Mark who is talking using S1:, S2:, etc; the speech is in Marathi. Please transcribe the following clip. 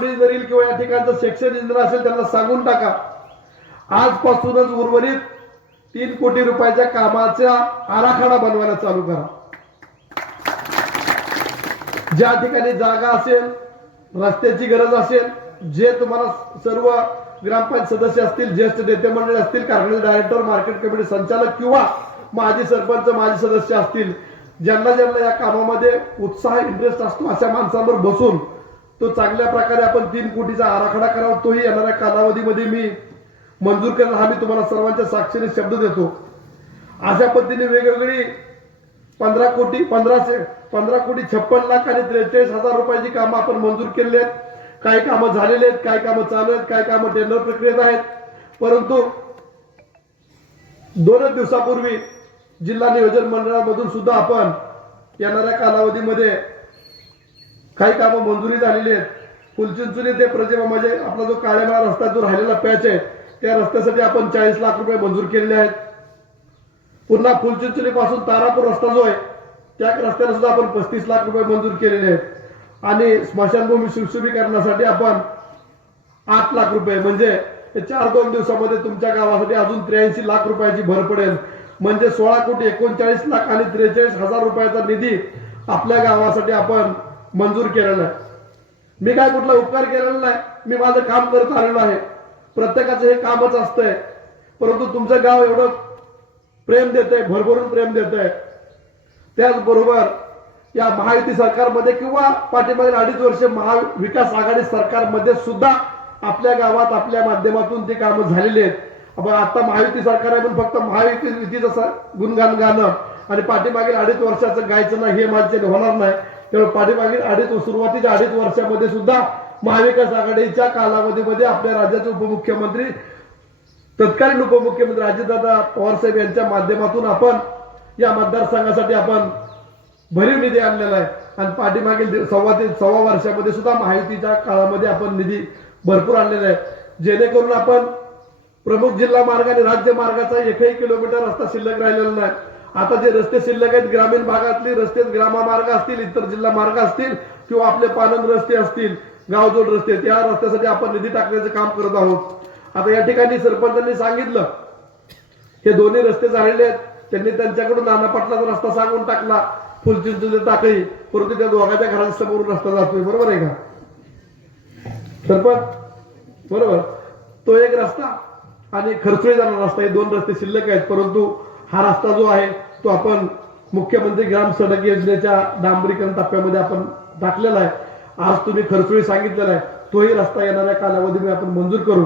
S1: रोड इंजिनिअरिंग किंवा या ठिकाणचं सेक्शन इंजिनियर असेल त्यांना सांगून टाका. आजपासूनच उर्वरित तीन कोटी रुपयाच्या कामाचा आराखडा बनवायला चालू करा. ज्या ठिकाणी जागा असेल रस्त्याची गरज असेल जे तुम्हाला सर्व ग्रामपंचायत सदस्य असतील ज्येष्ठ नेते मंडळी असतील कारखान्याचे डायरेक्टर मार्केट कमिटी संचालक किंवा माजी सरपंच माजी सदस्य असतील ज्यांना ज्यांना या कामामध्ये उत्साह इंटरेस्ट असतो अशा माणसांवर बसून तो चांगल्या प्रकारे आपण तीन कोटीचा आराखडा करावा तोही येणाऱ्या कालावधीमध्ये मी मंजूर करेल हा मी तुम्हाला सर्वांच्या साक्षीने शब्द देतो. अशा पद्धतीने वेगवेगळी पंधरा कोटी पंधराशे पंधरा कोटी छप्पन लाख आणि त्रेचाळीस हजार रुपयाची कामं आपण मंजूर केलेली आहेत. काही कामं झालेली आहेत काही कामं चालू आहेत काही कामं टेंडर प्रक्रियेत आहेत. परंतु दोनच दिवसापूर्वी जिल्हा नियोजन मंडळामधून सुद्धा आपण येणाऱ्या कालावधीमध्ये काही कामं मंजुरी झालेली आहेत. फुलचिंचुली ते प्रतिमा म्हणजे आपला जो काळेमाळा रस्ता जो राहिलेला पॅच आहे त्या रस्त्यासाठी आपण चाळीस लाख रुपये मंजूर केलेले आहेत. पुन्हा फुलचिंचोली पासून तारापूर रस्ता जो आहे त्या रस्त्याला सुद्धा आपण पस्तीस लाख रुपये मंजूर केलेले आहेत. आणि स्मशानभूमी सुशोभीकरणासाठी आपण आठ लाख रुपये म्हणजे चार दोन दिवसामध्ये तुमच्या गावासाठी अजून त्र्याऐंशी लाख रुपयाची भर पडेल. म्हणजे सोळा कोटी एकोणचाळीस लाख आणि त्रेचाळीस हजार रुपयाचा निधी आपल्या गावासाठी आपण मंजूर केलेला आहे. मी काय कुठला उपकार केलेला नाही मी माझं काम करत आलेलो आहे. प्रत्येकाचं हे कामच असतंय. परंतु तुमचं गाव एवढं प्रेम देत आहे भरभरून प्रेम देत आहे त्याचबरोबर या महायुती सरकारमध्ये किंवा पाठीमागील अडीच वर्ष महाविकास आघाडी सरकारमध्ये सुद्धा आपल्या गावात आपल्या माध्यमातून ती कामं झालेली आहेत. आपण आता महायुती सरकार आहे पण फक्त महायुती युतीचं गुणगान गाणं आणि पाठीमागील अडीच वर्षाचं गायचं नाही हे माझ्याने होणार नाही. त्यामुळे पाठीमागील अडीच सुरुवातीच्या अडीच वर्षामध्ये सुद्धा महाविकास आघाडीच्या कालावधीमध्ये आपल्या राज्याचे उपमुख्यमंत्री तत्कालीन उपमुख्यमंत्री अजितदादा पवारसाहेब यांच्या माध्यमातून आपण या मतदारसंघासाठी आपण भरीव निधी आणलेला आहे. आणि पाठीमागील सव्वा ते सव्वा वर्षामध्ये सुद्धा माहितीच्या काळामध्ये आपण निधी भरपूर आणलेला आहे. जेणेकरून आपण प्रमुख जिल्हा मार्ग आणि राज्य मार्गाचा एकही किलोमीटर रस्ता शिल्लक राहिलेला नाही. आता जे रस्ते शिल्लक आहेत ग्रामीण भागातले रस्ते ग्राममार्ग असतील इतर जिल्हा मार्ग असतील किंवा आपले पानंद रस्ते असतील गावजोड रस्ते त्या रस्त्यासाठी आपण निधी टाकण्याचं काम करत आहोत. आता या ठिकाणी सरपंचांनी सांगितलं हे दोन्ही रस्ते झालेले आहेत. त्यांनी त्यांच्याकडून नाना पाटलाचा रस्ता सांगून टाकला. फुलचिंचोली टाकळी परंतु त्या दोघांच्या घरासमोरून रस्ता जातोय. बरोबर आहे का? सरपंच बरोबर. तो एक रस्ता आणि खर्चुळे जाणारा रस्ता हे दोन रस्ते शिल्लक आहेत. परंतु हा रस्ता जो आहे तो आपण मुख्यमंत्री ग्राम सडक योजनेच्या डांबरीकरण टप्प्यामध्ये आपण टाकलेला आहे. आज तुम्ही खर्चुळी सांगितलेला आहे तोही रस्ता येणाऱ्या कालावधीमध्ये आपण मंजूर करू.